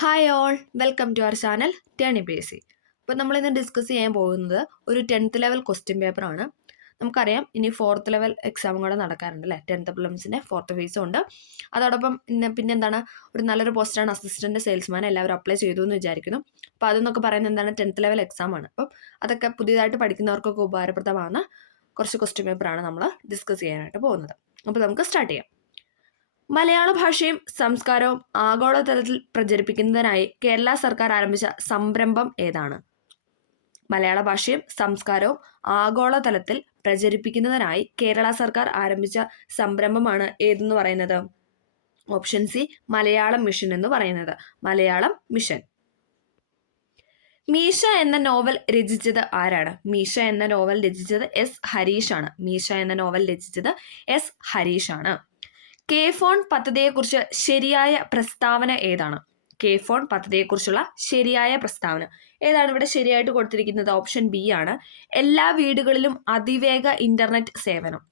Hi all, welcome to our channel ടേണി P S C. അപ്പോൾ നമ്മളിന്ന് ഡിസ്കസ് ചെയ്യാൻ പോകുന്നത് ഒരു 10th ലെവൽ ക്വസ്റ്റ്യൻ പേപ്പറാണ്. നമുക്കറിയാം ഇനി 4th ലെവൽ എക്സാമും കൂടെ നടക്കാറുണ്ട് അല്ലേ. 10th പ്രിലിംസിൻ്റെ 4th ഫേസും ഉണ്ട്. അതോടൊപ്പം പിന്നെ എന്താണ്, ഒരു നല്ലൊരു പോസ്റ്റാണ് അസിസ്റ്റൻറ്റ് സെയിൽസ്മാൻ, എല്ലാവരും അപ്ലൈ ചെയ്തു എന്ന് വിചാരിക്കുന്നു. അപ്പോൾ അതെന്നൊക്കെ പറയുന്നത് എന്താണ്, 10th ലെവൽ എക്സാമാണ്. അപ്പം അതൊക്കെ പുതിയതായിട്ട് പഠിക്കുന്നവർക്കൊക്കെ ഉപകാരപ്രദമാകുന്ന കുറച്ച് ക്വസ്റ്റ്യൻ പേപ്പറാണ് നമ്മൾ ഡിസ്കസ് ചെയ്യാനായിട്ട് പോകുന്നത്. അപ്പോൾ നമുക്ക് സ്റ്റാർട്ട് ചെയ്യാം. മലയാള ഭാഷയും സംസ്കാരവും ആഗോളതലത്തിൽ പ്രചരിപ്പിക്കുന്നതിനായി കേരള സർക്കാർ ആരംഭിച്ച സംരംഭം ഏതാണ്? മലയാള ഭാഷയും സംസ്കാരവും ആഗോളതലത്തിൽ പ്രചരിപ്പിക്കുന്നതിനായി കേരള സർക്കാർ ആരംഭിച്ച സംരംഭമാണ് ഏതെന്ന് പറയുന്നത്? ഓപ്ഷൻ സി, മലയാളം മിഷൻ എന്ന് പറയുന്നത്. മലയാളം മിഷൻ. മീശ എന്ന നോവൽ രചിച്ചത് ആരാണ്? മീശ എന്ന നോവൽ രചിച്ചത് എസ് ഹരീഷാണ്. മീശ എന്ന നോവൽ രചിച്ചത് എസ് ഹരീഷാണ്. കെ ഫോൺ പദ്ധതിയെക്കുറിച്ച് ശരിയായ പ്രസ്താവന ഏതാണ്? കെ ഫോൺ പദ്ധതിയെക്കുറിച്ചുള്ള ശരിയായ പ്രസ്താവന ഏതാണ് ഇവിടെ ശരിയായിട്ട് കൊടുത്തിരിക്കുന്നത്? ഓപ്ഷൻ ബി ആണ്. എല്ലാ വീടുകളിലും അതിവേഗ ഇന്റർനെറ്റ് സേവനം.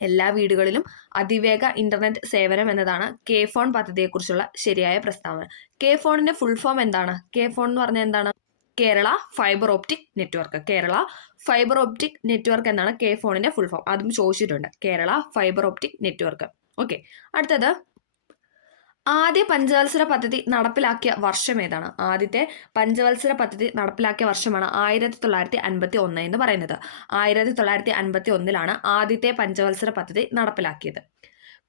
എല്ലാ വീടുകളിലും അതിവേഗ ഇന്റർനെറ്റ് സേവനം എന്നതാണ് കെ ഫോൺ പദ്ധതിയെക്കുറിച്ചുള്ള ശരിയായ പ്രസ്താവന. കെ ഫോണിന്റെ ഫുൾ ഫോം എന്താണ്? കെ ഫോൺ എന്ന് പറഞ്ഞാൽ എന്താണ്? Kerala fibre optic network. Kerala fibre optic network എന്നാണ് കെ ഫോണിന്റെ ഫുൾ ഫോം. അതും ചോദിച്ചിട്ടുണ്ട്, Kerala fibre optic network. Okay, അടുത്തത് ആദ്യ പഞ്ചവത്സര പദ്ധതി നടപ്പിലാക്കിയ വർഷം ഏതാണ്? ആദ്യത്തെ പഞ്ചവത്സര പദ്ധതി നടപ്പിലാക്കിയ വർഷമാണ് 1951 എന്ന് പറയുന്നത്. 1951 ആദ്യത്തെ പഞ്ചവത്സര പദ്ധതി നടപ്പിലാക്കിയത്.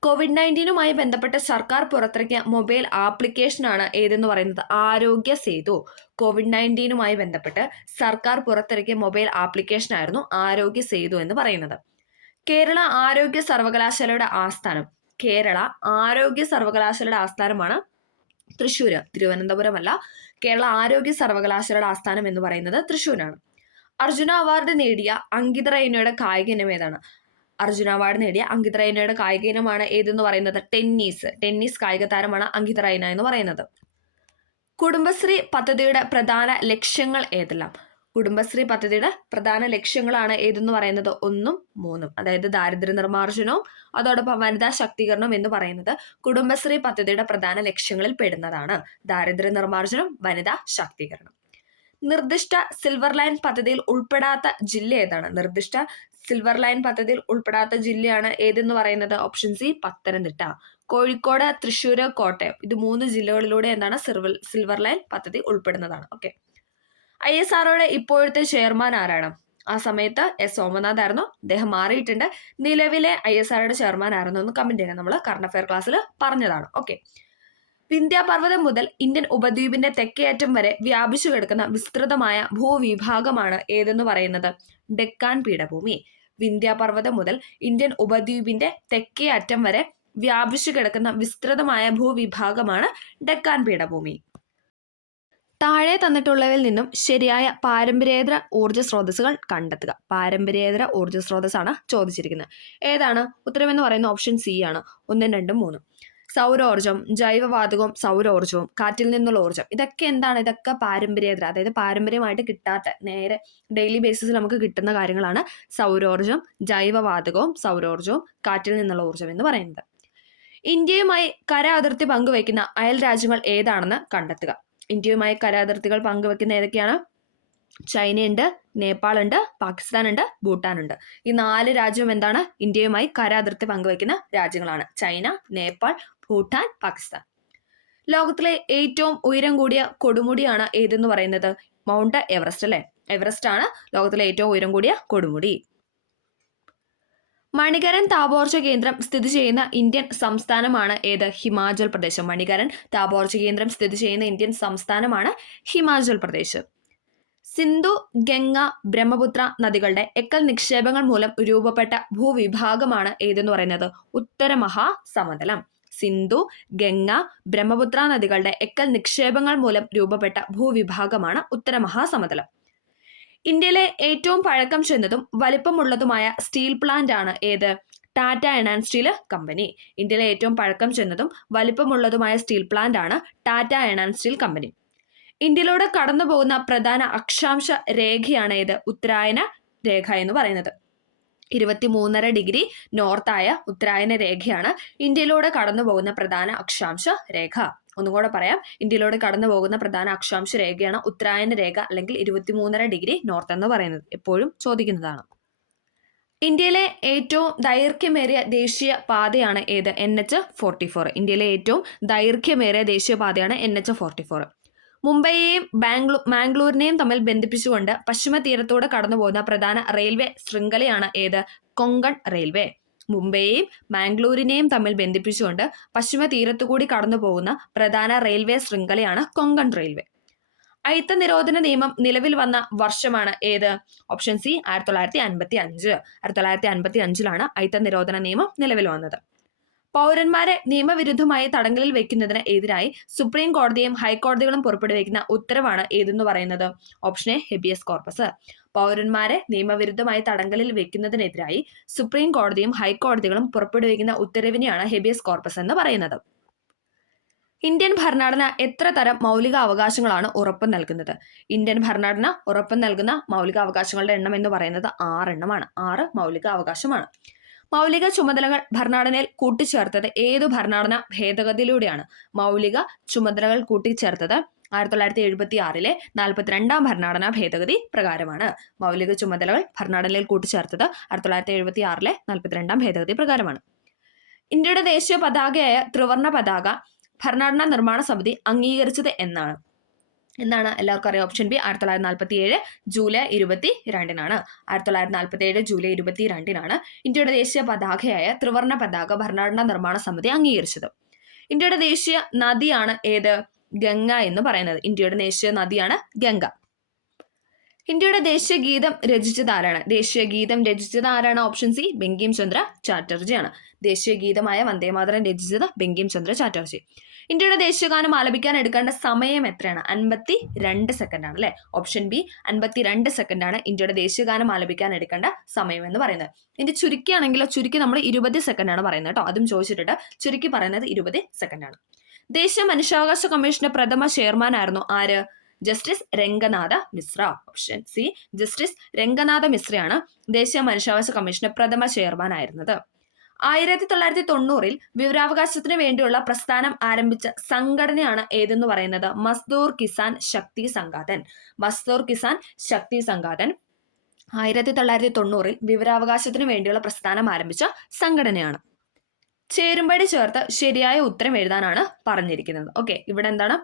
COVID-19 ബന്ധപ്പെട്ട് സർക്കാർ പുറത്തിറക്കിയ മൊബൈൽ ആപ്ലിക്കേഷനാണ് ഏതെന്ന് പറയുന്നത്? ആരോഗ്യ സേതു. COVID-19 ബന്ധപ്പെട്ട് സർക്കാർ പുറത്തിറക്കിയ മൊബൈൽ ആപ്ലിക്കേഷനായിരുന്നു ആരോഗ്യ സേതു എന്ന് പറയുന്നത്. കേരള ആരോഗ്യ സർവകലാശാലയുടെ ആസ്ഥാനം. കേരള ആരോഗ്യ സർവകലാശാലയുടെ ആസ്ഥാനമാണ് തൃശ്ശൂർ, തിരുവനന്തപുരമല്ല. കേരള ആരോഗ്യ സർവകലാശാലയുടെ ആസ്ഥാനം എന്ന് പറയുന്നത് തൃശ്ശൂരാണ്. അർജുന അവാർഡ് നേടിയ അങ്കിത റെയ്നയുടെ കായിക ഇനം ഏതാണ്? അർജുന അവാർഡ് നേടിയ അങ്കിത റെയ്നയുടെ കായിക ഇനമാണ് ഏതെന്ന് പറയുന്നത്? ടെന്നീസ്. ടെന്നീസ് കായിക താരമാണ് അങ്കിത റെയ്ന എന്ന് പറയുന്നത്. കുടുംബശ്രീ പദ്ധതിയുടെ പ്രധാന ലക്ഷ്യങ്ങൾ ഏതെല്ലാം? കുടുംബശ്രീ പദ്ധതിയുടെ പ്രധാന ലക്ഷ്യങ്ങളാണ് ഏതെന്ന് പറയുന്നത്? 1ഉം 3ഉം. അതായത് ദാരിദ്ര്യ നിർമ്മാർജ്ജനവും അതോടൊപ്പം വനിതാ ശാക്തീകരണം എന്ന് പറയുന്നത് കുടുംബശ്രീ പദ്ധതിയുടെ പ്രധാന ലക്ഷ്യങ്ങളിൽ പെടുന്നതാണ്. ദാരിദ്ര്യ നിർമ്മാർജ്ജനം, വനിതാ ശാക്തീകരണം. നിർദ്ദിഷ്ട സിൽവർ ലൈൻ പദ്ധതിയിൽ ഉൾപ്പെടാത്ത ജില്ല ഏതാണ്? നിർദ്ദിഷ്ട സിൽവർ ലൈൻ പദ്ധതിയിൽ ഉൾപ്പെടാത്ത ജില്ലയാണ് ഏതെന്ന് പറയുന്നത്? Option C, Pathanamthitta. കോഴിക്കോട്, തൃശ്ശൂർ, കോട്ടയം, ഇത് 3 ജില്ലകളിലൂടെ എന്താണ് സിൽവർ ലൈൻ പദ്ധതി ഉൾപ്പെടുന്നതാണ്. ഓക്കെ, ISROയുടെ ഇപ്പോഴത്തെ ചെയർമാൻ ആരാണ്? ആ സമയത്ത് എസ് സോമനാഥ് ആയിരുന്നു, അദ്ദേഹം മാറിയിട്ടുണ്ട്. നിലവിലെ ISROയുടെ ചെയർമാൻ ആയിരുന്നു എന്ന് കമന്റ് ചെയ്യാൻ നമ്മൾ കറണ്ട് അഫയർ ക്ലാസ്സിൽ പറഞ്ഞതാണ്. ഓക്കെ, വിന്ധ്യാപർവ്വതം മുതൽ ഇന്ത്യൻ ഉപദ്വീപിന്റെ തെക്കേ അറ്റം വരെ വ്യാപിച്ചു കിടക്കുന്ന വിസ്തൃതമായ ഭൂവിഭാഗമാണ് ഏതെന്ന് പറയുന്നത്? ഡെക്കാൻ പീഠഭൂമി. വിന്ധ്യാപർവ്വതം മുതൽ ഇന്ത്യൻ ഉപദ്വീപിന്റെ തെക്കേ അറ്റം വരെ വ്യാപിച്ചു കിടക്കുന്ന വിസ്തൃതമായ ഭൂവിഭാഗമാണ് ഡെക്കാൻ പീഠഭൂമി. താഴെ തന്നിട്ടുള്ളവയിൽ നിന്നും ശരിയായ പാരമ്പര്യേതര ഊർജ്ജ സ്രോതസ്സുകൾ കണ്ടെത്തുക. പാരമ്പര്യേതര ഊർജ്ജ സ്രോതസ്സാണ് ചോദിച്ചിരിക്കുന്നത്. ഏതാണ്? ഉത്തരമെന്ന് പറയുന്ന ഓപ്ഷൻ സി ആണ്. 1, 2, 3. സൗരോർജ്ജം, ജൈവവാതകവും സൗരോർജ്ജവും, കാറ്റിൽ നിന്നുള്ള ഊർജ്ജം, ഇതൊക്കെ എന്താണ്? ഇതൊക്കെ പാരമ്പര്യേതര, അതായത് പാരമ്പര്യമായിട്ട് കിട്ടാത്ത, നേരെ ഡെയിലി ബേസിസിൽ നമുക്ക് കിട്ടുന്ന കാര്യങ്ങളാണ് സൗരോർജ്ജം, ജൈവവാതകവും സൗരോർജ്ജവും, കാറ്റിൽ നിന്നുള്ള ഊർജ്ജം എന്ന് പറയുന്നത്. ഇന്ത്യയുമായി കര അതിർത്തി പങ്കുവയ്ക്കുന്ന അയൽ രാജ്യങ്ങൾ ഏതാണെന്ന് കണ്ടെത്തുക. ഇന്ത്യയുമായി കര അതിർത്തികൾ പങ്കുവെക്കുന്ന ഏതൊക്കെയാണ്? ചൈനയുണ്ട്, നേപ്പാളുണ്ട്, പാകിസ്ഥാനുണ്ട്, ഭൂട്ടാനുണ്ട്. ഈ 4 രാജ്യവും എന്താണ്? ഇന്ത്യയുമായി കര അതിർത്തി പങ്കുവെക്കുന്ന രാജ്യങ്ങളാണ്. ചൈന, നേപ്പാൾ, ഭൂട്ടാൻ, പാകിസ്ഥാൻ. ലോകത്തിലെ ഏറ്റവും ഉയരം കൂടിയ കൊടുമുടിയാണ് ഏതെന്ന് പറയുന്നത്? മൗണ്ട് എവറസ്റ്റ് അല്ലെ. എവറസ്റ്റ് ആണ് ലോകത്തിലെ ഏറ്റവും ഉയരം കൂടിയ കൊടുമുടി. മണികരൻ താപോർജ്ജ കേന്ദ്രം സ്ഥിതി ചെയ്യുന്ന ഇന്ത്യൻ സംസ്ഥാനമാണ് ഏത്? ഹിമാചൽ പ്രദേശ്. മണികരൻ താപോർജ്ജ കേന്ദ്രം സ്ഥിതി ചെയ്യുന്ന ഇന്ത്യൻ സംസ്ഥാനമാണ് ഹിമാചൽ പ്രദേശ്. സിന്ധു, ഗംഗ, ബ്രഹ്മപുത്ര നദികളുടെ എക്കൽ നിക്ഷേപങ്ങൾ മൂലം രൂപപ്പെട്ട ഭൂവിഭാഗമാണ് ഏതെന്ന് പറയുന്നത്? ഉത്തര മഹാസമതലം. സിന്ധു, ഗംഗ, ബ്രഹ്മപുത്ര നദികളുടെ എക്കൽ നിക്ഷേപങ്ങൾ മൂലം രൂപപ്പെട്ട ഭൂവിഭാഗമാണ് ഉത്തര മഹാസമതലം. ഇന്ത്യയിലെ ഏറ്റവും പഴക്കം ചെന്നതും വലിപ്പമുള്ളതുമായ സ്റ്റീൽ പ്ലാന്റ് ആണ് ഏത്? Tata energy steel company. ഇന്ത്യയിലെ ഏറ്റവും പഴക്കം ചെന്നതും വലിപ്പമുള്ളതുമായ സ്റ്റീൽ പ്ലാന്റ് ആണ് ടാറ്റ എനർജി സ്റ്റീൽ കമ്പനി. ഇന്ത്യയിലൂടെ കടന്നു പോകുന്ന പ്രധാന അക്ഷാംശ രേഖയാണ് ഏത്? ഉത്തരായന രേഖ എന്ന് പറയുന്നത്. 23.5 ഡിഗ്രി നോർത്തായ ഉത്തരായന രേഖയാണ് ഇന്ത്യയിലൂടെ കടന്നു പോകുന്ന പ്രധാന അക്ഷാംശ രേഖ. ഒന്നുകൂടെ പറയാം, ഇന്ത്യയിലൂടെ കടന്നു പോകുന്ന പ്രധാന അക്ഷാംശ രേഖയാണ് ഉത്തരായന രേഖ അല്ലെങ്കിൽ 23.5 ഡിഗ്രി നോർത്ത് എന്ന് പറയുന്നത്. എപ്പോഴും ചോദിക്കുന്നതാണ്. ഇന്ത്യയിലെ ഏറ്റവും ദൈർഘ്യമേറിയ ദേശീയ പാതയാണ് ഏത്? NH44. ഇന്ത്യയിലെ ഏറ്റവും ദൈർഘ്യമേറിയ ദേശീയപാതയാണ് NH44. മുംബൈയെയും മാംഗ്ലൂരിനെയും തമ്മിൽ ബന്ധിപ്പിച്ചുകൊണ്ട് പശ്ചിമ തീരത്തൂടെ കടന്നുപോകുന്ന പ്രധാന റെയിൽവേ ശൃംഖലയാണ് ഏത്? കൊങ്കൺ റെയിൽവേ. മുംബൈയെയും മാംഗ്ലൂരിനെയും തമ്മിൽ ബന്ധിപ്പിച്ചുകൊണ്ട് പശ്ചിമ തീരത്തുകൂടി കടന്നു പോകുന്ന പ്രധാന റെയിൽവേ ശൃംഖലയാണ് കൊങ്കൺ റെയിൽവേ. അയിത്ത നിരോധന നിയമം നിലവിൽ വന്ന വർഷമാണ് ഏത്? Option C 1955. 1955 അയിത്ത നിരോധന നിയമം നിലവിൽ വന്നത്. പൗരന്മാരെ നിയമവിരുദ്ധമായി തടങ്കലിൽ വെക്കുന്നതിന് എതിരായി സുപ്രീം കോടതിയും ഹൈക്കോടതികളും പുറപ്പെടുവിക്കുന്ന ഉത്തരവാണ് ഏതെന്ന് പറയുന്നത്? Option A habeas corpus. പൗരന്മാരെ നിയമവിരുദ്ധമായി തടങ്കലിൽ വെക്കുന്നതിനെതിരായി സുപ്രീം കോടതിയും ഹൈക്കോടതികളും പുറപ്പെടുവിക്കുന്ന ഉത്തരവിനെയാണ് ഹെബിയസ് കോർപ്പസ് എന്ന് പറയുന്നത്. ഇന്ത്യൻ ഭരണഘടന എത്ര തരം മൗലിക അവകാശങ്ങളാണ് ഉറപ്പ് നൽകുന്നത്? ഇന്ത്യൻ ഭരണഘടന ഉറപ്പ് നൽകുന്ന മൗലിക അവകാശങ്ങളുടെ എണ്ണം എന്ന് പറയുന്നത് 6 എണ്ണമാണ്. 6 മൗലിക അവകാശമാണ്. മൗലിക ചുമതലകൾ ഭരണഘടനയിൽ കൂട്ടിച്ചേർത്തത് ഏതു ഭരണഘടന ഭേദഗതിയിലൂടെയാണ്? മൗലിക ചുമതലകൾ കൂട്ടിച്ചേർത്തത് 1976 42-ാം ഭരണഘടനാ ഭേദഗതി പ്രകാരമാണ്. മൗലിക ചുമതലകൾ ഭരണഘടനയിൽ കൂട്ടിച്ചേർത്തത് 1976 42-ാം ഭേദഗതി പ്രകാരമാണ്. ഇന്ത്യയുടെ ദേശീയ പതാകയായ ത്രിവർണ്ണ പതാക ഭരണഘടനാ നിർമ്മാണ സമിതി അംഗീകരിച്ചത് എന്നാണ്? എല്ലാവർക്കും അറിയാം. ഓപ്ഷൻ ബി 1947 ജൂലൈ 22-നാണ്. 1947 ജൂലൈ 22-നാണ് ഇന്ത്യയുടെ ദേശീയ പതാകയായ ത്രിവർണ്ണ പതാക ഭരണഘടനാ നിർമ്മാണ സമിതി അംഗീകരിച്ചത്. ഇന്ത്യയുടെ ദേശീയ നദിയാണ് ഏത്? ഗംഗ എന്ന് പറയുന്നത്. ഇന്ത്യയുടെ ദേശീയ നദിയാണ് ഗംഗ. ഇന്ത്യയുടെ ദേശീയ ഗീതം രചിച്ചത് ആരാണ്? ദേശീയ ഗീതം രചിച്ചത് ആരാണ്? ഓപ്ഷൻ സി ബങ്കിം ചന്ദ്ര ചാറ്റർജിയാണ്. ദേശീയ ഗീതമായ വന്ദേമാതരം രചിച്ചത് ബങ്കിം ചന്ദ്ര ചാറ്റർജി. ഇന്ത്യയുടെ ദേശീയഗാനം ആലപിക്കാൻ എടുക്കേണ്ട സമയം എത്രയാണ്? 52 സെക്കൻഡാണ് അല്ലെ. ഓപ്ഷൻ ബി 52 സെക്കൻഡാണ് ഇന്ത്യയുടെ ദേശീയഗാനം ആലപിക്കാൻ എടുക്കേണ്ട സമയം എന്ന് പറയുന്നത്. ഇതിന്റെ ചുരുക്കിയാണെങ്കിലോ ചുരുക്കി നമ്മൾ 20 സെക്കൻഡാണ് പറയുന്നത് കേട്ടോ. അതും ചോദിച്ചിട്ടുണ്ട്. ചുരുക്കി പറയുന്നത് 20 സെക്കൻഡാണ്. ദേശീയ മനുഷ്യാവകാശ കമ്മീഷന്റെ പ്രഥമ ചെയർമാൻ ആയിരുന്നു ആര്? Justice Ranganatha Mishra. Option C justice Ranganatha മിശ്രയാണ് ദേശീയ മനുഷ്യാവകാശ കമ്മീഷന്റെ പ്രഥമ ചെയർമാൻ ആയിരുന്നത്. 1990 വിവരാവകാശത്തിന് വേണ്ടിയുള്ള പ്രസ്ഥാനം ആരംഭിച്ച സംഘടനയാണ് ഏതെന്ന് പറയുന്നത്? മസ്ദൂർ കിസാൻ ശക്തി സംഘാതൻ. മസ്ദൂർ കിസാൻ ശക്തി സംഘാതൻ 1990 വിവരാവകാശത്തിന് വേണ്ടിയുള്ള പ്രസ്ഥാനം ആരംഭിച്ച സംഘടനയാണ്. ചേരുംപടി ചേർത്ത് ശരിയായ ഉത്തരം എഴുതാനാണ് പറഞ്ഞിരിക്കുന്നത്. ഓക്കെ, ഇവിടെ എന്താണ്?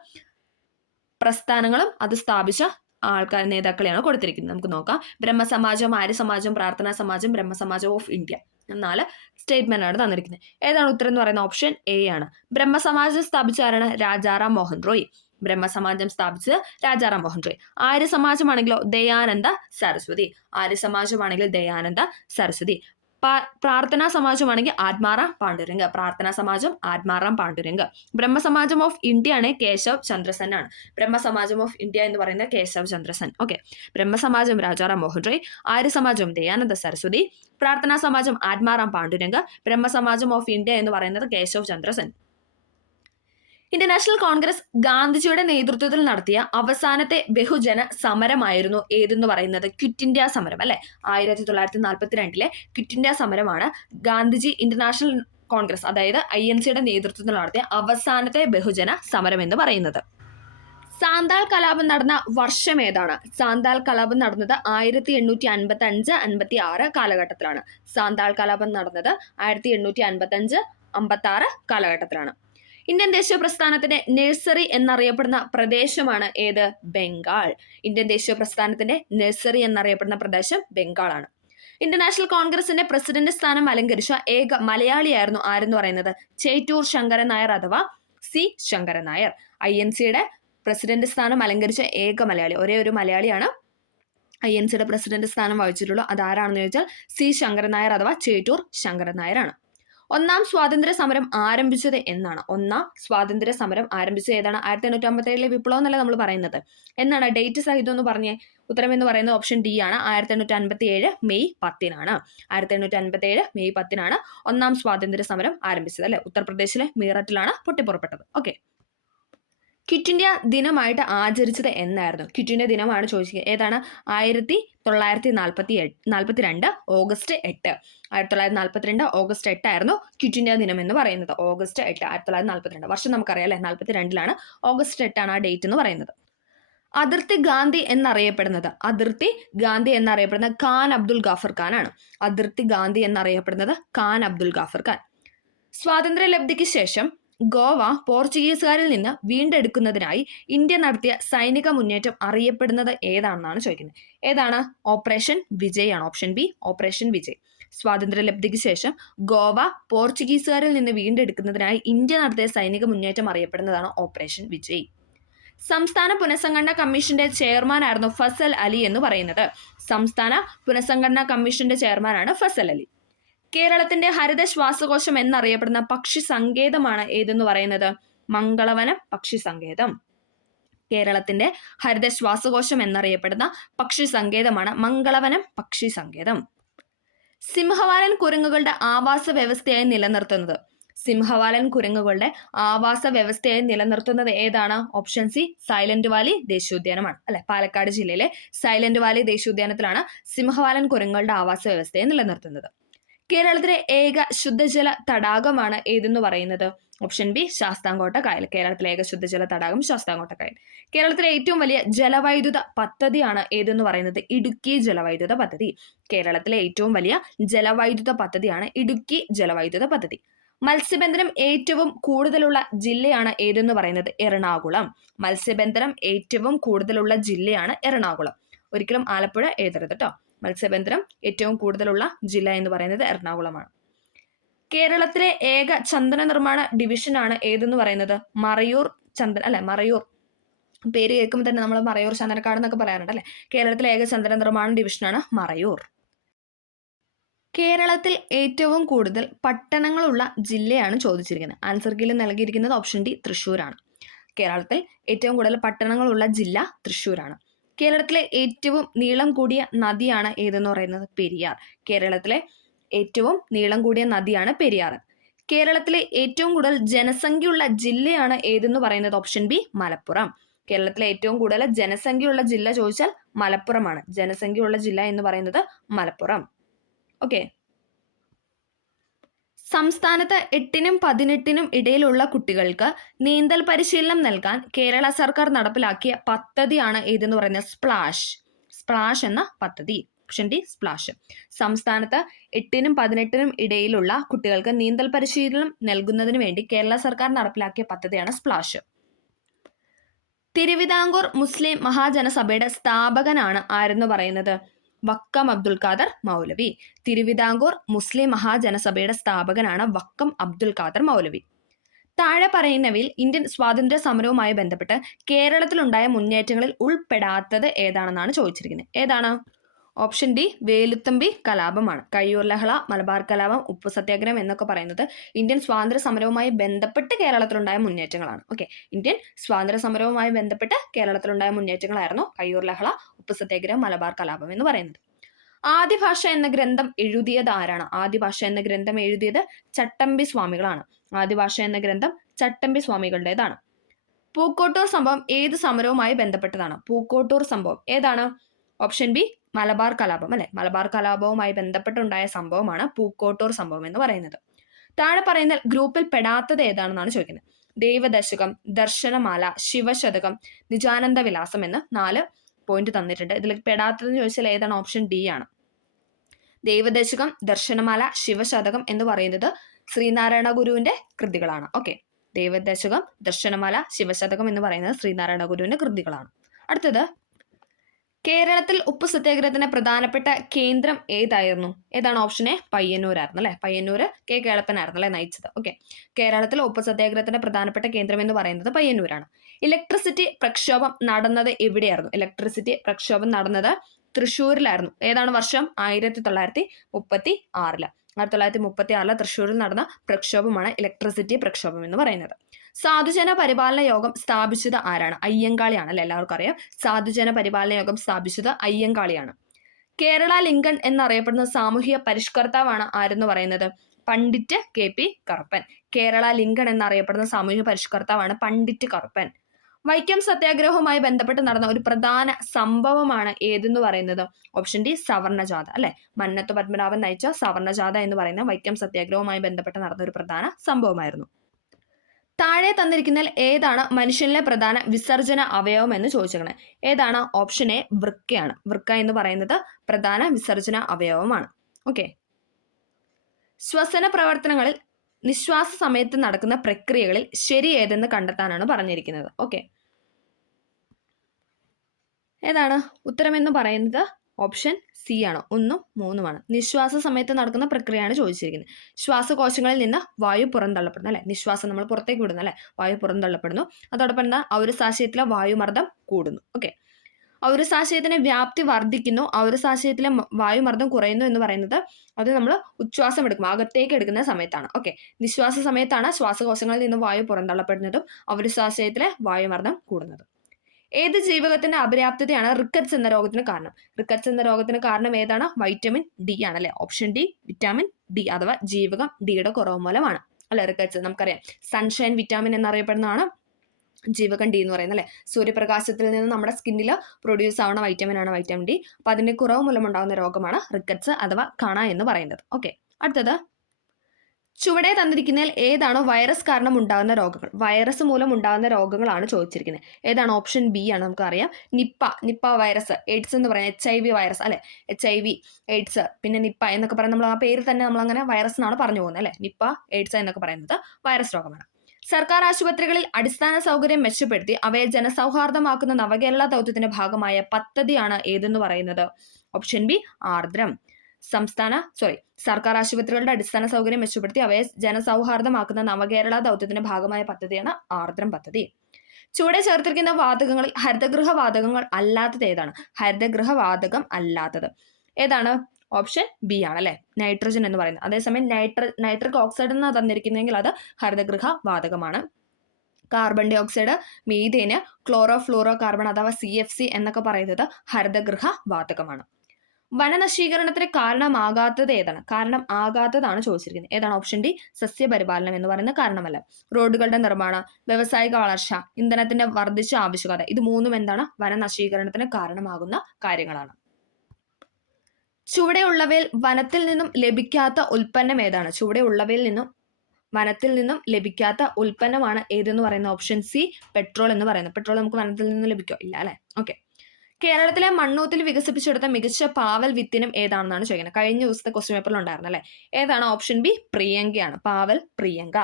പ്രസ്ഥാനങ്ങളും അത് സ്ഥാപിച്ച ആൾക്കാർ നേതാക്കളെയാണ് കൊടുത്തിരിക്കുന്നത്. നമുക്ക് നോക്കാം. ബ്രഹ്മസമാജം, ആര്യസമാജം, പ്രാർത്ഥനാ സമാജം, ബ്രഹ്മസമാജം ഓഫ് ഇന്ത്യ. 4 സ്റ്റേറ്റ്മെന്റ് ആണ് തന്നിരിക്കുന്നത്. ഏതാണ് ഉത്തരം എന്ന് പറയുന്നത്? ഓപ്ഷൻ എ ആണ്. ബ്രഹ്മസമാജം സ്ഥാപിച്ച ആരാണ്? രാജാറാം മോഹൻ റോയ്. ബ്രഹ്മസമാജം സ്ഥാപിച്ചത് രാജാറാം മോഹൻ റോയ്. ആര്യസമാജമാണെങ്കിലോ ദയാനന്ദ സരസ്വതി. ആര്യസമാജമാണെങ്കിൽ ദയാനന്ദ സരസ്വതി. പ്രാർത്ഥനാ സമാജമാണെങ്കിൽ ആത്മാറാം പാണ്ഡുരംഗ്. പ്രാർത്ഥനാ സമാജം ആത്മാറാം പാണ്ഡുരംഗ്. ബ്രഹ്മസമാജം ഓഫ് ഇന്ത്യ ആണ് കേശവ് ചന്ദ്രസൻ ആണ്. ബ്രഹ്മസമാജം ഓഫ് ഇന്ത്യ എന്ന് പറയുന്നത് കേശവ് ചന്ദ്രസൻ. ഓക്കെ, ബ്രഹ്മസമാജം രാജാറാം മോഹൻ റോയ്, ആര്യസമാജം ദയാനന്ദ സരസ്വതി, പ്രാർത്ഥനാ സമാജം ആത്മാറാം പാണ്ഡുരംഗ്, ബ്രഹ്മസമാജം ഓഫ് ഇന്ത്യ എന്ന് പറയുന്നത് കേശവ് ചന്ദ്രസൻ. ഇന്ത്യൻ നാഷണൽ കോൺഗ്രസ് ഗാന്ധിജിയുടെ നേതൃത്വത്തിൽ നടത്തിയ അവസാനത്തെ ബഹുജന സമരമായിരുന്നു ഏതെന്ന് പറയുന്നത്? ക്വിറ്റ് ഇന്ത്യ സമരം അല്ലെ. 1942 ക്വിറ്റ് ഇന്ത്യ സമരമാണ് ഗാന്ധിജി ഇന്റർനാഷണൽ കോൺഗ്രസ് അതായത് INCയുടെ നേതൃത്വത്തിൽ നടത്തിയ അവസാനത്തെ ബഹുജന സമരം എന്ന് പറയുന്നത്. സാന്താൾ കലാപം നടന്ന വർഷം ഏതാണ്? സാന്താൾ കലാപം നടന്നത് 1855-56 കാലഘട്ടത്തിലാണ്. സാന്താൾ കലാപം നടന്നത് 1855-56 കാലഘട്ടത്തിലാണ്. ഇന്ത്യൻ ദേശീയ പ്രസ്ഥാനത്തിന്റെ നഴ്സറി എന്നറിയപ്പെടുന്ന പ്രദേശമാണ് ഏത്? ബംഗാൾ. ഇന്ത്യൻ ദേശീയ പ്രസ്ഥാനത്തിന്റെ നഴ്സറി എന്നറിയപ്പെടുന്ന പ്രദേശം ബംഗാളാണ്. ഇന്ത്യൻ നാഷണൽ കോൺഗ്രസിന്റെ പ്രസിഡന്റ് സ്ഥാനം അലങ്കരിച്ച ഏക മലയാളിയായിരുന്നു ആരെന്ന് പറയുന്നത്? ചേറ്റൂർ ശങ്കരൻ നായർ അഥവാ സി ശങ്കരൻ നായർ. INCയുടെ പ്രസിഡന്റ് സ്ഥാനം അലങ്കരിച്ച ഏക മലയാളി, ഒരേ ഒരു മലയാളിയാണ് INCയുടെ പ്രസിഡന്റ് സ്ഥാനം വഹിച്ചിട്ടുള്ളൂ. അതാരാണെന്ന് ചോദിച്ചാൽ സി ശങ്കരൻ നായർ അഥവാ ചേറ്റൂർ ശങ്കരൻ നായരാണ്. ഒന്നാം സ്വാതന്ത്ര്യ സമരം ആരംഭിച്ചത് എന്നാണ്? ഒന്നാം സ്വാതന്ത്ര്യ സമരം ആരംഭിച്ചത് ഏതാണ്? 1857 വിപ്ലവം എന്നല്ല നമ്മൾ പറയുന്നത്. എന്നാണ്? ഡേറ്റ് സഹിതം എന്ന് പറഞ്ഞേ. ഉത്തരം എന്ന് പറയുന്നത് ഓപ്ഷൻ ഡി ആണ്. 1857 മെയ് 10-നാണ്. 1857 മെയ് 10-നാണ് ഒന്നാം സ്വാതന്ത്ര്യ സമരം ആരംഭിച്ചത് അല്ലെ. ഉത്തർപ്രദേശിലെ മീററ്റിലാണ് പൊട്ടിപ്പുറപ്പെട്ടത്. ഓക്കെ, ക്വിറ്റ് ഇന്ത്യ ദിനമായിട്ട് ആചരിച്ചത് എന്നായിരുന്നു? ക്വിറ്റ് ഇന്ത്യ ദിനമാണ് ചോദിച്ചത്. ഏതാണ്? 1942 ഓഗസ്റ്റ് 8. 1942 ഓഗസ്റ്റ് 8 ആയിരുന്നു ക്വിറ്റ് ഇന്ത്യ ദിനം എന്ന് പറയുന്നത്. ഓഗസ്റ്റ് 8 1942. വർഷം നമുക്കറിയാം അല്ലെ, 42 ഓഗസ്റ്റ് 8 ആ ഡേറ്റ് എന്ന് പറയുന്നത്. അതിർത്തി ഗാന്ധി എന്നറിയപ്പെടുന്ന ഖാൻ അബ്ദുൽ ഗാഫർ ഖാൻ ആണ്. അതിർത്തി ഗാന്ധി എന്നറിയപ്പെടുന്നത് ഖാൻ അബ്ദുൽ ഗാഫർ ഖാൻ. സ്വാതന്ത്ര്യലബ്ധിക്ക് ശേഷം ഗോവ പോർച്ചുഗീസുകാരിൽ നിന്ന് വീണ്ടെടുക്കുന്നതിനായി ഇന്ത്യ നടത്തിയ സൈനിക മുന്നേറ്റം അറിയപ്പെടുന്നത് ഏതാണെന്നാണ് ചോദിക്കുന്നത്. ഏതാണ്? ഓപ്പറേഷൻ വിജയ് ആണ്. Option B, operation Vijay. സ്വാതന്ത്ര്യലബ്ധിക്ക് ശേഷം ഗോവ പോർച്ചുഗീസുകാരിൽ നിന്ന് വീണ്ടെടുക്കുന്നതിനായി ഇന്ത്യ നടത്തിയ സൈനിക മുന്നേറ്റം അറിയപ്പെടുന്നതാണ് ഓപ്പറേഷൻ വിജയ്. സംസ്ഥാന പുനഃസംഘടനാ കമ്മീഷന്റെ ചെയർമാൻ ആയിരുന്നു ഫസൽ അലി എന്ന് പറയുന്നത്. സംസ്ഥാന പുനഃസംഘടനാ കമ്മീഷന്റെ ചെയർമാനാണ് ഫസൽ അലി. കേരളത്തിന്റെ ഹരിത ശ്വാസകോശം എന്നറിയപ്പെടുന്ന പക്ഷി സങ്കേതമാണ് ഏതെന്ന് പറയുന്നത്? മംഗളവനം പക്ഷി സങ്കേതം. കേരളത്തിന്റെ ഹരിത ശ്വാസകോശം എന്നറിയപ്പെടുന്ന പക്ഷി സങ്കേതമാണ് മംഗളവനം പക്ഷി സങ്കേതം. സിംഹവാലൻ കുരങ്ങുകളുടെ ആവാസ വ്യവസ്ഥയായി നിലനിർത്തുന്നത് ഏതാണ്? ഓപ്ഷൻ സി, സൈലന്റ് വാലി ദേശീയോദ്യാനമാണ് അല്ലെ. പാലക്കാട് ജില്ലയിലെ സൈലന്റ് വാലി ദേശീയോദ്യാനത്തിലാണ് സിംഹവാലൻ കുരങ്ങുകളുടെ ആവാസ വ്യവസ്ഥയെ നിലനിർത്തുന്നത്. കേരളത്തിലെ ഏക ശുദ്ധജല തടാകമാണ് ഏതെന്ന് പറയുന്നത്? ഓപ്ഷൻ ബി, ശാസ്താംകോട്ട കായൽ. കേരളത്തിലെ ഏക ശുദ്ധജല തടാകം ശാസ്താംകോട്ട കായൽ. കേരളത്തിലെ ഏറ്റവും വലിയ ജലവൈദ്യുത പദ്ധതിയാണ് ഏതെന്ന് പറയുന്നത്? ഇടുക്കി ജലവൈദ്യുത പദ്ധതി. കേരളത്തിലെ ഏറ്റവും വലിയ ജലവൈദ്യുത പദ്ധതിയാണ് ഇടുക്കി ജലവൈദ്യുത പദ്ധതി. മത്സ്യബന്ധനം ഏറ്റവും കൂടുതലുള്ള ജില്ലയാണ് ഏതെന്ന് പറയുന്നത്? എറണാകുളം. മത്സ്യബന്ധനം ഏറ്റവും കൂടുതലുള്ള ജില്ലയാണ് എറണാകുളം. ഒരിക്കലും ആലപ്പുഴ എഴുതരുത് കേട്ടോ. മത്സ്യബന്ധനം ഏറ്റവും കൂടുതലുള്ള ജില്ല എന്ന് പറയുന്നത് എറണാകുളമാണ്. കേരളത്തിലെ ഏക ചന്ദന നിർമ്മാണ ഡിവിഷനാണ് ഏതെന്ന് പറയുന്നത്? മറയൂർ പേര് കേൾക്കുമ്പോൾ തന്നെ നമ്മൾ മറയൂർ ചന്ദനക്കാട് എന്നൊക്കെ പറയാറുണ്ട് അല്ലെ. കേരളത്തിലെ ഏക ചന്ദന നിർമ്മാണ ഡിവിഷനാണ് മറയൂർ. കേരളത്തിൽ ഏറ്റവും കൂടുതൽ പട്ടണങ്ങളുള്ള ജില്ലയാണ് ചോദിച്ചിരിക്കുന്നത്. ആൻസർ കീയിൽ നൽകിയിരിക്കുന്നത് ഓപ്ഷൻ ഡി, തൃശ്ശൂരാണ്. കേരളത്തിൽ ഏറ്റവും കൂടുതൽ പട്ടണങ്ങളുള്ള ജില്ല തൃശ്ശൂരാണ്. കേരളത്തിലെ ഏറ്റവും നീളം കൂടിയ നദിയാണ് ഏതെന്ന് പറയുന്നത്? പെരിയാർ. കേരളത്തിലെ ഏറ്റവും നീളം കൂടിയ നദിയാണ് പെരിയാർ. കേരളത്തിലെ ഏറ്റവും കൂടുതൽ ജനസംഖ്യയുള്ള ജില്ലയാണ് ഏതെന്ന് പറയുന്നത്? Option B, Malappuram. കേരളത്തിലെ ഏറ്റവും കൂടുതൽ ജനസംഖ്യയുള്ള ജില്ല ചോദിച്ചാൽ മലപ്പുറമാണ്. ജനസംഖ്യയുള്ള ജില്ല എന്ന് പറയുന്നത് മലപ്പുറം. ഓക്കെ. സംസ്ഥാനത്ത് 8നും 18നും ഇടയിലുള്ള കുട്ടികൾക്ക് നീന്തൽ പരിശീലനം നൽകാൻ കേരള സർക്കാർ നടപ്പിലാക്കിയ പദ്ധതിയാണ് ഏതെന്ന് പറയുന്നത്? സ്പ്ലാഷ് എന്ന പദ്ധതി. Option D, splash. സംസ്ഥാനത്ത് 8നും 18നും ഇടയിലുള്ള കുട്ടികൾക്ക് നീന്തൽ പരിശീലനം നൽകുന്നതിന് വേണ്ടി കേരള സർക്കാർ നടപ്പിലാക്കിയ പദ്ധതിയാണ് സ്പ്ലാഷ്. തിരുവിതാംകൂർ മുസ്ലിം മഹാജനസഭയുടെ സ്ഥാപകനാണ് ആരെന്ന് പറയുന്നത്? വക്കം അബ്ദുൽ ഖാദർ മൗലവി. തിരുവിതാംകൂർ മുസ്ലിം മഹാജനസഭയുടെ സ്ഥാപകനാണ് വക്കം അബ്ദുൽ ഖാദർ മൗലവി. താഴെ പറയുന്നവയിൽ ഇന്ത്യൻ സ്വാതന്ത്ര്യ സമരവുമായി ബന്ധപ്പെട്ട് കേരളത്തിലുണ്ടായ മുന്നേറ്റങ്ങളിൽ ഉൾപ്പെടാത്തത് ഏതാണെന്നാണ് ചോദിച്ചിരിക്കുന്നത്. ഏതാണ്? ഓപ്ഷൻ ഡി, വേലുത്തമ്പി കലാപമാണ്. കയ്യൂർ ലഹള, മലബാർ കലാപം, ഉപ്പു സത്യാഗ്രഹം എന്നൊക്കെ പറയുന്നത് ഇന്ത്യൻ സ്വാതന്ത്ര്യ സമരവുമായി ബന്ധപ്പെട്ട് കേരളത്തിലുണ്ടായ മുന്നേറ്റങ്ങളാണ്. ഓക്കെ. ഇന്ത്യൻ സ്വാതന്ത്ര്യ സമരവുമായി ബന്ധപ്പെട്ട് കേരളത്തിലുണ്ടായ മുന്നേറ്റങ്ങളായിരുന്നു കയ്യൂർ ലഹള, ഉപ്പു സത്യാഗ്രഹം, മലബാർ കലാപം എന്ന് പറയുന്നത്. ആദിഭാഷ എന്ന ഗ്രന്ഥം എഴുതിയത് ആരാണ്? ആദിഭാഷ എന്ന ഗ്രന്ഥം എഴുതിയത് ചട്ടമ്പി സ്വാമികളാണ്. ആദിഭാഷ എന്ന ഗ്രന്ഥം ചട്ടമ്പി സ്വാമികളുടേതാണ്. പൂക്കോട്ടൂർ സംഭവം ഏത് സമരവുമായി ബന്ധപ്പെട്ടതാണ്? പൂക്കോട്ടൂർ സംഭവം ഏതാണ്? ഓപ്ഷൻ ബി, മലബാർ കലാപം അല്ലെ. മലബാർ കലാപവുമായി ബന്ധപ്പെട്ടുണ്ടായ സംഭവമാണ് പൂക്കോട്ടൂർ സംഭവം എന്ന് പറയുന്നത്. താഴെ പറയുന്ന ഗ്രൂപ്പിൽ പെടാത്തത് ഏതാണെന്നാണ് ചോദിക്കുന്നത്. ദൈവദശകം, ദർശനമാല, ശിവശതകം, നിജാനന്ദ വിലാസം എന്ന് 4 പോയിന്റ് തന്നിട്ടുണ്ട്. ഇതിൽ പെടാത്തതെന്ന് ചോദിച്ചാൽ ഏതാണ്? ഓപ്ഷൻ ഡി ആണ്. ദൈവദശകം, ദർശനമാല, ശിവശതകം എന്ന് പറയുന്നത് ശ്രീനാരായണ ഗുരുവിന്റെ കൃതികളാണ്. ഓക്കെ. ദൈവദശകം, ദർശനമാല, ശിവശതകം എന്ന് പറയുന്നത് ശ്രീനാരായണ ഗുരുവിന്റെ കൃതികളാണ്. അടുത്തത്, കേരളത്തിൽ ഉപ്പു സത്യാഗ്രഹത്തിന്റെ പ്രധാനപ്പെട്ട കേന്ദ്രം ഏതായിരുന്നു? ഏതാണ്? ഓപ്ഷൻ എ, പയ്യന്നൂരായിരുന്നു അല്ലെ. പയ്യന്നൂര് കെ കേളപ്പനായിരുന്നു അല്ലെ നയിച്ചത്. ഓക്കെ. കേരളത്തിൽ ഉപ്പു സത്യാഗ്രഹത്തിന്റെ പ്രധാനപ്പെട്ട കേന്ദ്രം എന്ന് പറയുന്നത് പയ്യന്നൂരാണ്. ഇലക്ട്രിസിറ്റി പ്രക്ഷോഭം നടന്നത് എവിടെയായിരുന്നു? ഇലക്ട്രിസിറ്റി പ്രക്ഷോഭം നടന്നത് തൃശ്ശൂരിലായിരുന്നു. ഏതാണ് വർഷം? 1936. 1936 തൃശ്ശൂരിൽ നടന്ന പ്രക്ഷോഭമാണ് ഇലക്ട്രിസിറ്റി പ്രക്ഷോഭം എന്ന് പറയുന്നത്. സാധുജന പരിപാലന യോഗം സ്ഥാപിച്ചത് ആരാണ്? അയ്യങ്കാളിയാണ് അല്ലെ. എല്ലാവർക്കും അറിയാം. സാധുജന പരിപാലന യോഗം സ്ഥാപിച്ചത് അയ്യങ്കാളിയാണ്. കേരള ലിങ്കൺ എന്നറിയപ്പെടുന്ന സാമൂഹിക പരിഷ്കർത്താവാണ് ആരെന്ന് പറയുന്നത്? പണ്ഡിറ്റ് KP കറുപ്പൻ. കേരള ലിങ്കൺ എന്നറിയപ്പെടുന്ന സാമൂഹിക പരിഷ്കർത്താവാണ് പണ്ഡിറ്റ് കറുപ്പൻ. വൈക്കം സത്യാഗ്രഹവുമായി ബന്ധപ്പെട്ട് നടന്ന ഒരു പ്രധാന സംഭവമാണ് ഏതെന്ന് പറയുന്നത്? ഓപ്ഷൻ ഡി സവർണജാഥ അല്ലെ. മന്നത്ത് പത്മനാഭൻ നയിച്ച സവർണജാഥ എന്ന് പറയുന്ന വൈക്കം സത്യാഗ്രഹവുമായി ബന്ധപ്പെട്ട് നടന്ന ഒരു പ്രധാന സംഭവമായിരുന്നു. താഴെ തന്നിരിക്കുന്നതിൽ ഏതാണ് മനുഷ്യനിലെ പ്രധാന വിസർജന അവയവം എന്ന് ചോദിച്ചിരിക്കുന്നത്? ഏതാണ്? ഓപ്ഷൻ എ വൃക്കയാണ്. വൃക്ക എന്ന് പറയുന്നത് പ്രധാന വിസർജന അവയവമാണ്. ഓക്കെ. ശ്വസന പ്രവർത്തനങ്ങളിൽ നിശ്വാസ സമയത്ത് നടക്കുന്ന പ്രക്രിയകളിൽ ശരി ഏതെന്ന് കണ്ടെത്താനാണ് പറഞ്ഞിരിക്കുന്നത്. ഓക്കെ. ഏതാണ് ഉത്തരം എന്ന് പറയുന്നത്? ഓപ്ഷൻ സി ആണ്. 1ഉം 3ഉമാണ്. നിശ്വാസ സമയത്ത് നടക്കുന്ന പ്രക്രിയയാണ് ചോദിച്ചിരിക്കുന്നത്. ശ്വാസകോശങ്ങളിൽ നിന്ന് വായു പുറന്തള്ളപ്പെടുന്നു അല്ലെ. നിശ്വാസം നമ്മൾ പുറത്തേക്ക് വിടുന്നു അല്ലെ, വായു പുറന്തള്ളപ്പെടുന്നു. അതോടൊപ്പം എന്താ? ഔരസാശയത്തിലെ വായുമർദ്ദം കൂടുന്നു. ഓക്കെ. ഔരസാശയത്തിന്റെ വ്യാപ്തി വർദ്ധിക്കുന്നു, ഔരസാശയത്തിലെ വായുമർദ്ദം കുറയുന്നു എന്ന് പറയുന്നത് അത് നമ്മൾ ഉച്ഛ്വാസം എടുക്കും, അകത്തേക്ക് എടുക്കുന്ന സമയത്താണ്. ഓക്കെ. നിശ്വാസ സമയത്താണ് ശ്വാസകോശങ്ങളിൽ നിന്ന് വായു പുറന്തള്ളപ്പെടുന്നതും ഔരസാശയത്തിലെ വായുമർദ്ദം കൂടുന്നതും. ഏത് ജീവകത്തിന്റെ അപര്യാപ്തതയാണ് റിക്കറ്റ്സ് എന്ന രോഗത്തിന് കാരണം? റിക്കറ്റ്സ് എന്ന രോഗത്തിന് കാരണം ഏതാണ്? വൈറ്റമിൻ ഡി ആണ് അല്ലെ. ഓപ്ഷൻ ഡി വിറ്റാമിൻ ഡി അഥവാ ജീവകം ഡിയുടെ കുറവ് മൂലമാണ് അല്ലെ റിക്കറ്റ്സ്. നമുക്കറിയാം സൺഷൈൻ വിറ്റാമിൻ എന്നറിയപ്പെടുന്നതാണ് ജീവകം ഡി എന്ന് പറയുന്നത് അല്ലെ. സൂര്യപ്രകാശത്തിൽ നിന്ന് നമ്മുടെ സ്കിന്നിൽ പ്രൊഡ്യൂസ് ആവുന്ന വൈറ്റമിൻ ആണ് വൈറ്റമിൻ ഡി. അപ്പൊ അതിന്റെ കുറവ് മൂലം ഉണ്ടാകുന്ന രോഗമാണ് റിക്കറ്റ്സ് അഥവാ കണ എന്ന് പറയുന്നത്. ഓക്കെ. അടുത്തത് ചുവടെ തന്നിരിക്കുന്നതിൽ ഏതാണോ വൈറസ് കാരണം ഉണ്ടാകുന്ന രോഗങ്ങൾ? വൈറസ് മൂലം ഉണ്ടാകുന്ന രോഗങ്ങളാണ് ചോദിച്ചിരിക്കുന്നത്. ഏതാണ്? ഓപ്ഷൻ ബി ആണ്. നമുക്കറിയാം നിപ്പ വൈറസ്, എയ്ഡ്സ് എന്ന് പറയുന്നത് HIV വൈറസ് അല്ലെ. HIV എയ്ഡ്സ് പിന്നെ നിപ്പ എന്നൊക്കെ പറയുന്നത് നമ്മൾ ആ പേര് തന്നെ നമ്മൾ അങ്ങനെ വൈറസ് എന്നാണ് പറഞ്ഞു പോകുന്നത് അല്ലെ. നിപ്പ എയ്ഡ്സ് എന്നൊക്കെ പറയുന്നത് വൈറസ് രോഗമാണ്. സർക്കാർ ആശുപത്രികളിൽ അടിസ്ഥാന സൗകര്യം മെച്ചപ്പെടുത്തി അവയെ ജനസൗഹാർദ്ദമാക്കുന്ന നവകേരള ദൗത്യത്തിന്റെ ഭാഗമായ പദ്ധതിയാണ് ഏതെന്ന് പറയുന്നത്? Option B Aardram. സർക്കാർ ആശുപത്രികളുടെ അടിസ്ഥാന സൗകര്യം മെച്ചപ്പെടുത്തി അവയെ ജനസൗഹാർദ്ദമാക്കുന്ന നവകേരള ദൗത്യത്തിന്റെ ഭാഗമായ പദ്ധതിയാണ് ആർദ്രം പദ്ധതി. ചുവടെ ചേർത്തിരിക്കുന്ന വാതകങ്ങളിൽ ഹരിതഗൃഹ വാതകങ്ങൾ അല്ലാത്തത് ഏതാണ്? ഹരിതഗൃഹ വാതകം അല്ലാത്തത് ഏതാണ്? ഓപ്ഷൻ ബി ആണ് അല്ലെ, നൈട്രജൻ എന്ന് പറയുന്നത്. അതേസമയം നൈട്രിക് ഓക്സൈഡ് എന്ന് തന്നിരിക്കുന്നെങ്കിൽ അത് ഹരിതഗൃഹ വാതകമാണ്. Carbon dioxide, methane, chlorofluorocarbon അഥവാ CFC എന്നൊക്കെ പറയുന്നത് ഹരിതഗൃഹ വാതകമാണ്. വനനശീകരണത്തിന് കാരണമാകാത്തത് ഏതാണ്? കാരണം ആകാത്തതാണ് ചോദിച്ചിരിക്കുന്നത്. ഏതാണ്? ഓപ്ഷൻ ഡി സസ്യപരിപാലനം എന്ന് പറയുന്ന കാരണമല്ല. റോഡുകളുടെ നിർമ്മാണം, വ്യവസായിക വളർച്ച, ഇന്ധനത്തിന്റെ വർദ്ധിച്ച ആവശ്യകത, ഇത് മൂന്നും എന്താണ്? വനനശീകരണത്തിന് കാരണമാകുന്ന കാര്യങ്ങളാണ്. ചുവടെയുള്ളവയിൽ വനത്തിൽ നിന്നും ലഭിക്കാത്ത ഉൽപ്പന്നം ഏതാണ്? ചുവടെയുള്ളവയിൽ നിന്നും വനത്തിൽ നിന്നും ലഭിക്കാത്ത ഉൽപ്പന്നമാണ് ഏതെന്ന് പറയുന്നത്? ഓപ്ഷൻ സി പെട്രോൾ എന്ന് പറയുന്നത്. പെട്രോൾ നമുക്ക് വനത്തിൽ നിന്നും ലഭിക്കോ? ഇല്ല അല്ലെ. ഓക്കെ. കേരളത്തിലെ മണ്ണൂത്തിൽ വികസിപ്പിച്ചെടുത്ത മികച്ച പാവൽ വിത്തിനം ഏതാണെന്നാണ് ചോദിക്കുന്നത്. കഴിഞ്ഞ ദിവസത്തെ ക്വസ്റ്റ്യൻ പേപ്പറിൽ ഉണ്ടായിരുന്നു അല്ലെ. ഏതാണ്? ഓപ്ഷൻ ബി പ്രിയങ്കയാണ്. Paval Priyanka.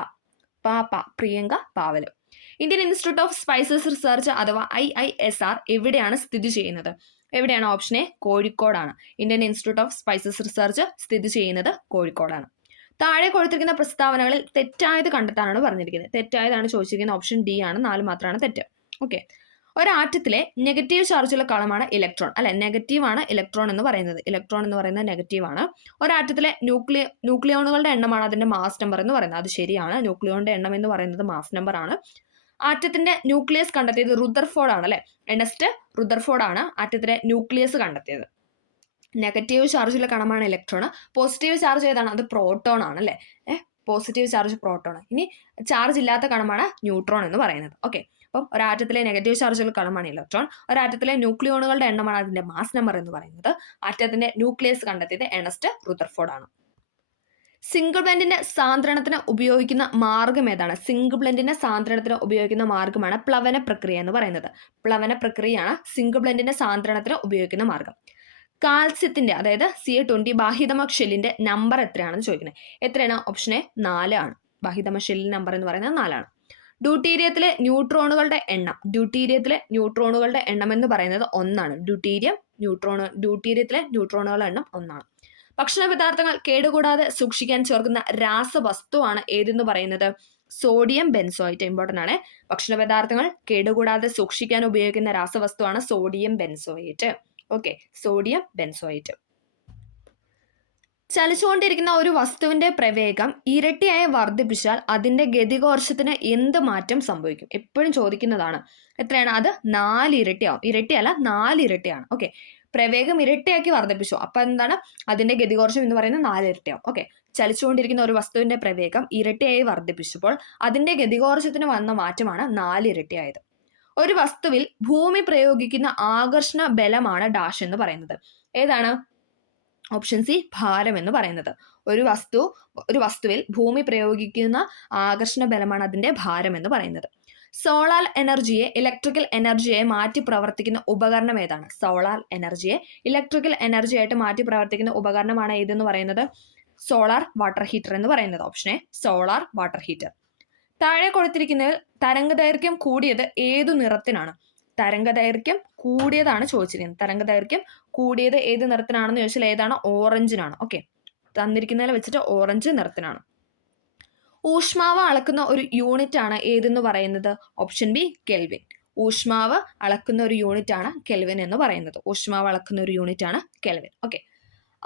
Priyanka Paval. Indian Institute of Spices Research അഥവാ IISR എവിടെയാണ് സ്ഥിതി ചെയ്യുന്നത്? എവിടെയാണ്? ഓപ്ഷൻ എ കോഴിക്കോടാണ്. Indian Institute of Spices Research സ്ഥിതി ചെയ്യുന്നത് കോഴിക്കോടാണ്. താഴെ കൊടുത്തിരിക്കുന്ന പ്രസ്താവനകളിൽ തെറ്റായത് കണ്ടെത്താനാണ് പറഞ്ഞിരിക്കുന്നത്. തെറ്റായതാണ് ചോദിച്ചിരിക്കുന്നത്. ഓപ്ഷൻ ഡി ആണ്. 4 മാത്രമാണ് തെറ്റ്. ഓക്കെ. ഒരാറ്റത്തിലെ നെഗറ്റീവ് ചാർജുള്ള കളമാണ് ഇലക്ട്രോൺ അല്ലെ. നെഗറ്റീവ് ആണ് ഇലക്ട്രോൺ എന്ന് പറയുന്നത്. ഇലക്ട്രോൺ എന്ന് പറയുന്നത് നെഗറ്റീവ് ആണ്. ഒരാറ്റത്തിലെ ന്യൂക്ലിയോണുകളുടെ എണ്ണമാണ് അതിന്റെ മാസ് നമ്പർ എന്ന് പറയുന്നത്. അത് ശരിയാണ്. ന്യൂക്ലിയോണിന്റെ എണ്ണം എന്ന് പറയുന്നത് മാസ് നമ്പർ ആണ്. ആറ്റത്തിന്റെ ന്യൂക്ലിയസ് കണ്ടെത്തിയത് റുദർഫോർഡ് ആണ് അല്ലെ. എർണസ്റ്റ് റുദർഫോർഡ് ആണ് ആറ്റത്തിലെ ന്യൂക്ലിയസ് കണ്ടെത്തിയത്. നെഗറ്റീവ് ചാർജുള്ള കണമാണ് ഇലക്ട്രോൺ. പോസിറ്റീവ് ചാർജ് ഏതാണ്? അത് പ്രോട്ടോൺ ആണ് അല്ലെ. Positive charge proton. ഇനി ചാർജ് ഇല്ലാത്ത കണമാണ് ന്യൂട്രോൺ എന്ന് പറയുന്നത്. ഓക്കെ. അപ്പം ഒരാറ്റത്തിലെ നെഗറ്റീവ് ചാർജുള്ള കണമാണ് ഇലക്ട്രോൺ. ഒരാറ്റത്തിലെ ന്യൂക്ലിയോണുകളുടെ എണ്ണമാണ് അതിന്റെ മാസ് നമ്പർ എന്ന് പറയുന്നത്. ആറ്റത്തിന്റെ ന്യൂക്ലിയസ് കണ്ടെത്തിയത് എർണസ്റ്റ് റുദർഫോർഡ് ആണ്. സിംഗിൾ ബ്ലെൻഡിന്റെ സാന്ദ്രണത്തിന് ഉപയോഗിക്കുന്ന മാർഗം ഏതാണ്? സിംഗിൾ ബ്ലെൻഡിന്റെ സാന്ദ്രണത്തിന് ഉപയോഗിക്കുന്ന മാർഗമാണ് പ്ലവന പ്രക്രിയ എന്ന് പറയുന്നത്. പ്ലവന പ്രക്രിയയാണ് സിംഗിൾ ബ്ലെൻഡിന്റെ സാന്ദ്രണത്തിന് ഉപയോഗിക്കുന്ന മാർഗം. കാൽസ്യത്തിന്റെ അതായത് Ca20 ബാഹ്യതമ ഷെല്ലിന്റെ നമ്പർ എത്രയാണെന്ന് ചോദിക്കുന്നത്. എത്രയാണ്? ഓപ്ഷൻ എ 4 ആണ്. ബാഹ്യതമ ഷെല്ലിന്റെ നമ്പർ എന്ന് പറയുന്നത് 4 ആണ്. ഡ്യൂട്ടീരിയത്തിലെ ന്യൂട്രോണുകളുടെ എണ്ണം എന്ന് പറയുന്നത് 1 ആണ്. ഡ്യൂട്ടീരിയത്തിലെ ന്യൂട്രോണുകളുടെ എണ്ണം 1 ആണ്. ഭക്ഷണ പദാർത്ഥങ്ങൾ കേടുകൂടാതെ സൂക്ഷിക്കാൻ ചേർക്കുന്ന രാസവസ്തുവാണ് ഏതെന്ന് പറയുന്നത്? Sodium benzoate. ഇമ്പോർട്ടൻ്റ് ആണ്. ഭക്ഷണ പദാർത്ഥങ്ങൾ കേടുകൂടാതെ സൂക്ഷിക്കാൻ ഉപയോഗിക്കുന്ന രാസവസ്തുവാണ് sodium benzoate. Okay. Sodium benzoate. ചലിച്ചുകൊണ്ടിരിക്കുന്ന ഒരു വസ്തുവിന്റെ പ്രവേഗം ഇരട്ടിയായി വർദ്ധിപ്പിച്ചാൽ അതിന്റെ ഗതികോർഷത്തിന് എന്ത് മാറ്റം സംഭവിക്കും? എപ്പോഴും ചോദിക്കുന്നതാണ്. എത്രയാണ്? അത് 4 ഇരട്ടിയാവും. ഇരട്ടിയല്ല, 4 ഇരട്ടിയാണ്. ഓക്കെ. പ്രവേഗം ഇരട്ടിയാക്കി വർദ്ധിപ്പിച്ചു. അപ്പൊ എന്താണ്? അതിന്റെ ഗതികോർഷം എന്ന് പറയുന്നത് 4 ഇരട്ടിയാവും. ഓക്കെ. ചലിച്ചുകൊണ്ടിരിക്കുന്ന ഒരു വസ്തുവിന്റെ പ്രവേഗം ഇരട്ടിയായി വർദ്ധിപ്പിച്ചപ്പോൾ അതിന്റെ ഗതികോർഷത്തിന് വന്ന മാറ്റമാണ് 4 ഇരട്ടിയായത്. ഒരു വസ്തുവിൽ ഭൂമി പ്രയോഗിക്കുന്ന ആകർഷണ ബലമാണ് ഡാഷ് എന്ന് പറയുന്നത്. ഏതാണ്? ഓപ്ഷൻ സി, ഭാരം എന്ന് പറയുന്നത്. ഒരു വസ്തുവിൽ ഭൂമി പ്രയോഗിക്കുന്ന ആകർഷണ ബലമാണ് അതിന്റെ ഭാരം എന്ന് പറയുന്നത്. സോളാർ എനർജിയെ ഇലക്ട്രിക്കൽ എനർജിയായി മാറ്റി പ്രവർത്തിക്കുന്ന ഉപകരണം ഏതാണ്? സോളാർ എനർജിയെ ഇലക്ട്രിക്കൽ എനർജി ആയിട്ട് മാറ്റി പ്രവർത്തിക്കുന്ന ഉപകരണമാണ് ഏതെന്ന് പറയുന്നത്? സോളാർ വാട്ടർ ഹീറ്റർ എന്ന് പറയുന്നത്. Option A, solar water heater. താഴെ കൊടുത്തിരിക്കുന്നതിൽ തരംഗദൈർഘ്യം കൂടിയത് ഏതു നിറത്തിനാണ്? തരംഗദൈർഘ്യം കൂടിയതാണ് ചോദിച്ചിരിക്കുന്നത്. തരംഗദൈർഘ്യം കൂടിയത് ഏത് നിറത്തിനാണെന്ന് ചോദിച്ചാൽ ഏതാണ്? ഓറഞ്ചിനാണ്. ഓക്കെ, തന്നിരിക്കുന്നതിൽ വെച്ചിട്ട് ഓറഞ്ച് നിറത്തിനാണ്. ഊഷ്മാവ് അളക്കുന്ന ഒരു യൂണിറ്റ് ആണ് ഏതെന്ന് പറയുന്നത്? Option B, kelvin. ഊഷ്മാവ് അളക്കുന്ന ഒരു യൂണിറ്റ് ആണ് കെൽവിൻ എന്ന് പറയുന്നത്. ഊഷ്മാവ് അളക്കുന്ന ഒരു യൂണിറ്റ് ആണ് കെൽവിൻ. ഓക്കെ,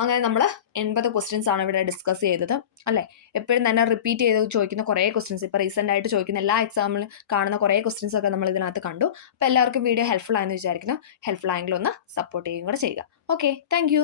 അങ്ങനെ നമ്മൾ 80 ക്വസ്റ്റ്യൻസ് ആണ് ഇവിടെ ഡിസ്കസ് ചെയ്തത് അല്ലേ. എപ്പോഴും തന്നെ റിപ്പീറ്റ് ചെയ്ത് ചോദിക്കുന്ന കുറേ ക്വസ്റ്റ്യൻസ്, ഇപ്പോൾ റീസെൻ്റ് ആയിട്ട് ചോദിക്കുന്ന എല്ലാ എക്സാമിലും കാണുന്ന കുറേ ക്വസ്റ്റ്യൻസ് ഒക്കെ നമ്മൾ ഇതിനകത്ത് കണ്ടു. അപ്പോൾ എല്ലാവർക്കും വീഡിയോ ഹെൽപ്ഫുൾ ആയെന്ന് വിചാരിക്കുന്നു. ഹെൽപ്ഫുൾ ആയെങ്കിൽ ഒന്ന് സപ്പോർട്ട് ചെയ്യുകയും കൂടെ ചെയ്യുക. Okay, thank